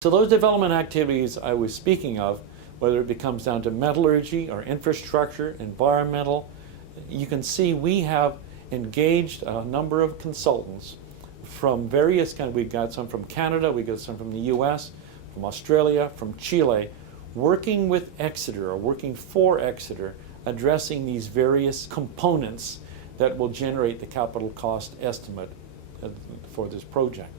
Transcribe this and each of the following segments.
So those development activities I was speaking of, whether it comes down to metallurgy or infrastructure, environmental, you can see we have engaged a number of consultants from various kinds. We've got some from Canada, we've got some from the US, from Australia, from Chile, working with Exeter or working for Exeter, addressing these various components that will generate the capital cost estimate for this project.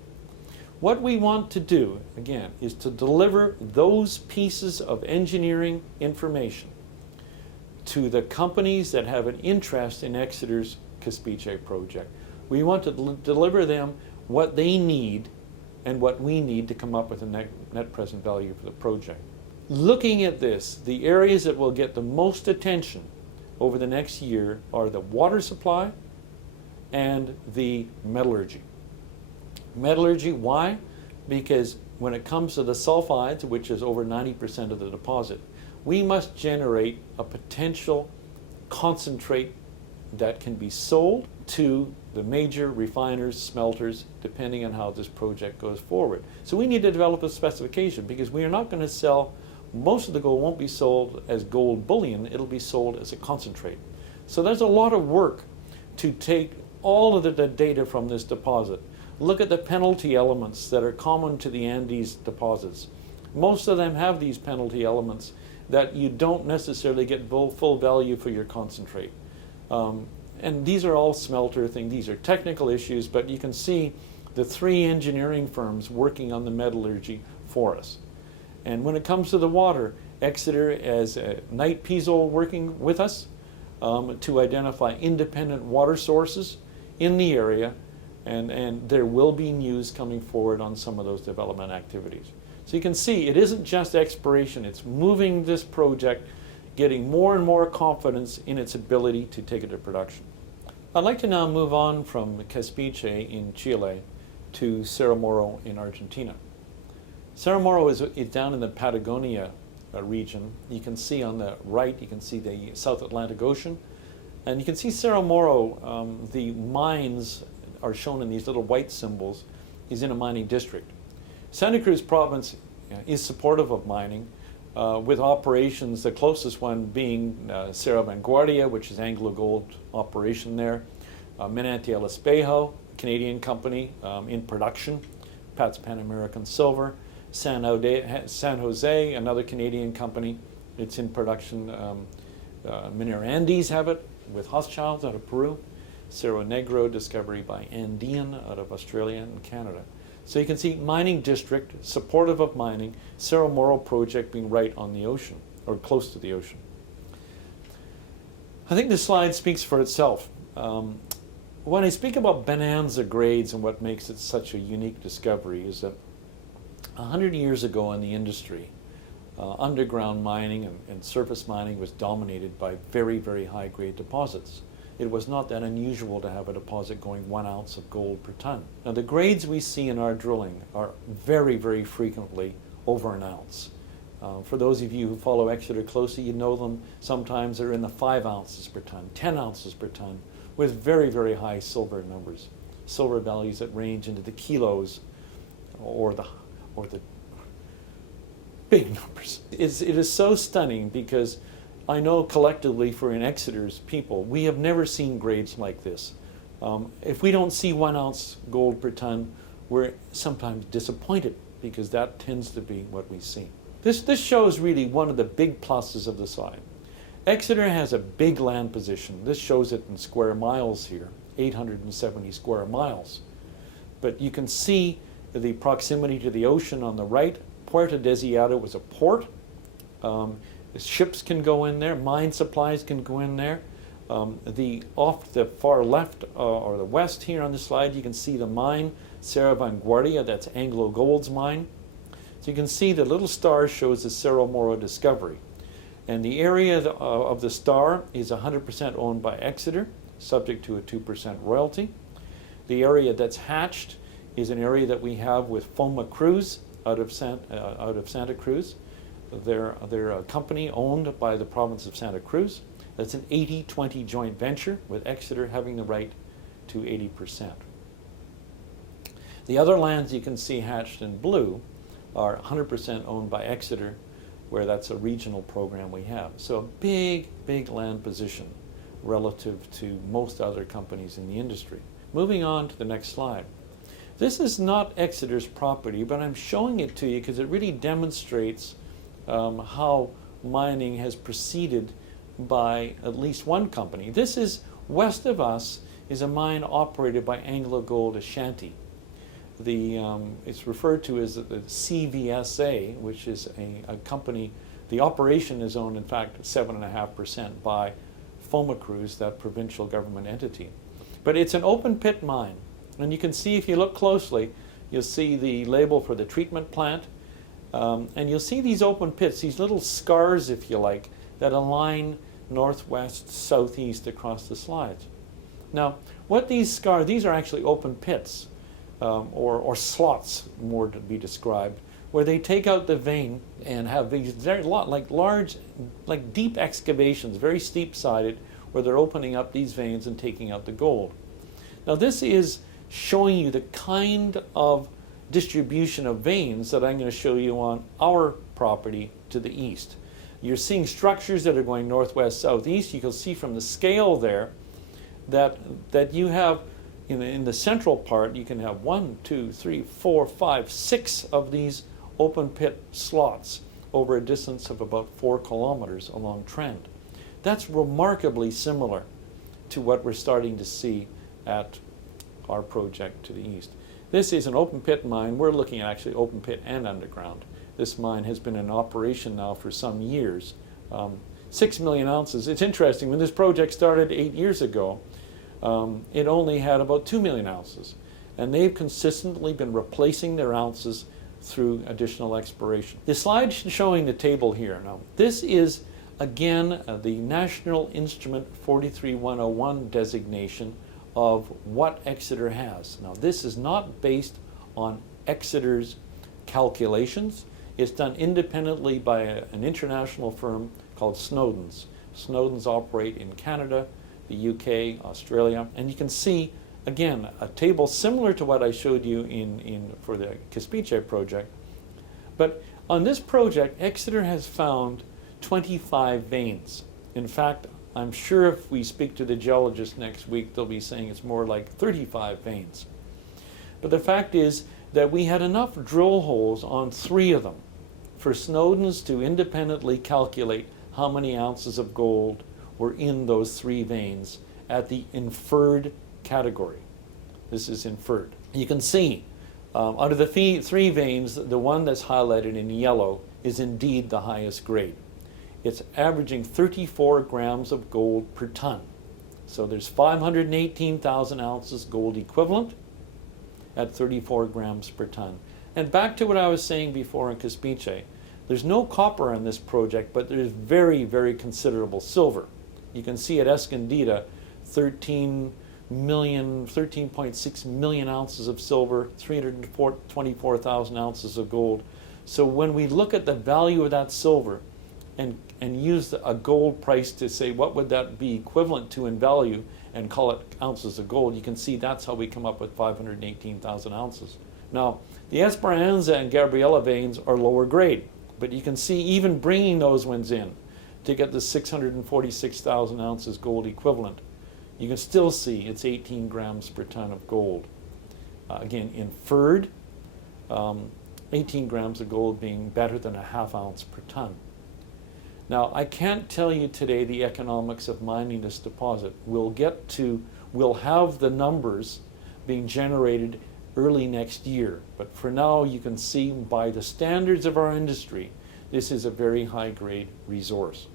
What we want to do, again, is to deliver those pieces of engineering information to the companies that have an interest in Exeter's Caspiche project. We want to deliver them what they need and what we need to come up with a net present value for the project. Looking at this, the areas that will get the most attention over the next year are the water supply and the metallurgy. Metallurgy, why? Because when it comes to the sulfides, which is over 90% of the deposit, we must generate a potential concentrate that can be sold to the major refiners, smelters, depending on how this project goes forward. So we need to develop a specification, because we are not going to sell, most of the gold won't be sold as gold bullion, it'll be sold as a concentrate. So there's a lot of work to take all of the data from this deposit. Look at the penalty elements that are common to the Andes deposits. Most of them have these penalty elements that you don't necessarily get full value for your concentrate. And these are all smelter things. These are technical issues, but you can see the three engineering firms working on the metallurgy for us. And when it comes to the water, Exeter as Knight Piso working with us to identify independent water sources in the area, and there will be news coming forward on some of those development activities. So you can see it isn't just exploration, it's moving this project, getting more and more confidence in its ability to take it to production. I'd like to now move on from Caspiche in Chile to Cerro Moro in Argentina. Cerro Moro is down in the Patagonia region. You can see on the right, you can see the South Atlantic Ocean. And you can see Cerro Moro, the mines are shown in these little white symbols, is in a mining district. Santa Cruz province is supportive of mining, with operations, the closest one being Cerro Vanguardia, which is AngloGold operation there, Minante El Espejo, Canadian company in production, Pat's Pan American Silver, San Jose, another Canadian company, it's in production. Minera Andes have it with Hochschild out of Peru, Cerro Negro discovery by Andean out of Australia and Canada. So you can see mining district, supportive of mining, Cerro Moro project being right on the ocean, or close to the ocean. I think this slide speaks for itself. When I speak about bonanza grades and what makes it such a unique discovery is that 100 years ago in the industry, underground mining and surface mining was dominated by very, very high grade deposits. It was not that unusual to have a deposit going 1 ounce of gold per ton. Now the grades we see in our drilling are very, very frequently over an ounce. For those of you who follow Exeter closely, you know them. Sometimes they're in the 5 ounces per ton, 10 ounces per ton, with very, very high silver numbers. Silver values that range into the kilos or the big numbers. It is so stunning because I know collectively for in Exeter's people, we have never seen grades like this. If we don't see 1 ounce gold per ton, we're sometimes disappointed because that tends to be what we see. This shows really one of the big pluses of the site. Exeter has a big land position. This shows it in square miles here, 870 square miles. But you can see the proximity to the ocean on the right. Puerto Deseado was a port. Ships can go in there, mine supplies can go in there. Off the far left or the west here on the slide, you can see the mine, Cerro Vanguardia, that's AngloGold's mine. So you can see the little star shows the Cerro Moro discovery. And the area of the star is 100% owned by Exeter, subject to a 2% royalty. The area that's hatched is an area that we have with Foma Cruz out of Santa Cruz. They're a company owned by the province of Santa Cruz. That's an 80-20 joint venture with Exeter having the right to 80%. The other lands you can see hatched in blue are 100% owned by Exeter, where that's a regional program we have. So a big, big land position relative to most other companies in the industry. Moving on to the next slide. This is not Exeter's property, but I'm showing it to you because it really demonstrates how mining has proceeded by at least one company. This is west of us is a mine operated by AngloGold Ashanti. It's referred to as the CVSA, which is a company. The operation is owned, in fact, 7.5% by Fomacruz, that provincial government entity. But it's an open pit mine. And you can see, if you look closely, you'll see the label for the treatment plant. And you'll see these open pits, these little scars, if you like, that align northwest, southeast across the slides. Now, what these scars, these are actually open pits, or slots, more to be described, where they take out the vein and have these very large, like deep excavations, very steep-sided, where they're opening up these veins and taking out the gold. Now, this is showing you the kind of distribution of veins that I'm going to show you on our property to the east. You're seeing structures that are going northwest, southeast. You can see from the scale there that you have, in the central part, you can have 1, 2, 3, 4, 5, 6 of these open pit slots over a distance of about 4 kilometers along trend. That's remarkably similar to what we're starting to see at our project to the east. This is an open pit mine. We're looking at actually open pit and underground. This mine has been in operation now for some years. 6 million ounces. It's interesting, when this project started 8 years ago, it only had about 2 million ounces. And they've consistently been replacing their ounces through additional exploration. The slide showing the table here. Now, this is, again, the National Instrument 43101 designation of what Exeter has. Now, this is not based on Exeter's calculations. It's done independently by an international firm called Snowden's. Snowden's operate in Canada, the UK, Australia, and you can see, again, a table similar to what I showed you for the Caspiche project. But on this project, Exeter has found 25 veins. In fact, I'm sure if we speak to the geologists next week, they'll be saying it's more like 35 veins. But the fact is that we had enough drill holes on 3 of them for Snowden's to independently calculate how many ounces of gold were in those 3 veins at the inferred category. This is inferred. You can see out of the 3 veins, the one that's highlighted in yellow is indeed the highest grade. It's averaging 34 grams of gold per ton. So there's 518,000 ounces gold equivalent at 34 grams per ton. And back to what I was saying before in Caspiche, there's no copper on this project, but there's very, very considerable silver. You can see at Escondida, 13.6 million ounces of silver, 324,000 ounces of gold. So when we look at the value of that silver and use a gold price to say what would that be equivalent to in value and call it ounces of gold, you can see that's how we come up with 518,000 ounces. Now, the Esperanza and Gabriela veins are lower grade, but you can see even bringing those ones in to get the 646,000 ounces gold equivalent, you can still see it's 18 grams per ton of gold. Again, inferred, 18 grams of gold being better than a ½ ounce per ton. Now, I can't tell you today the economics of mining this deposit. We'll have the numbers being generated early next year. But for now, you can see by the standards of our industry, this is a very high-grade resource.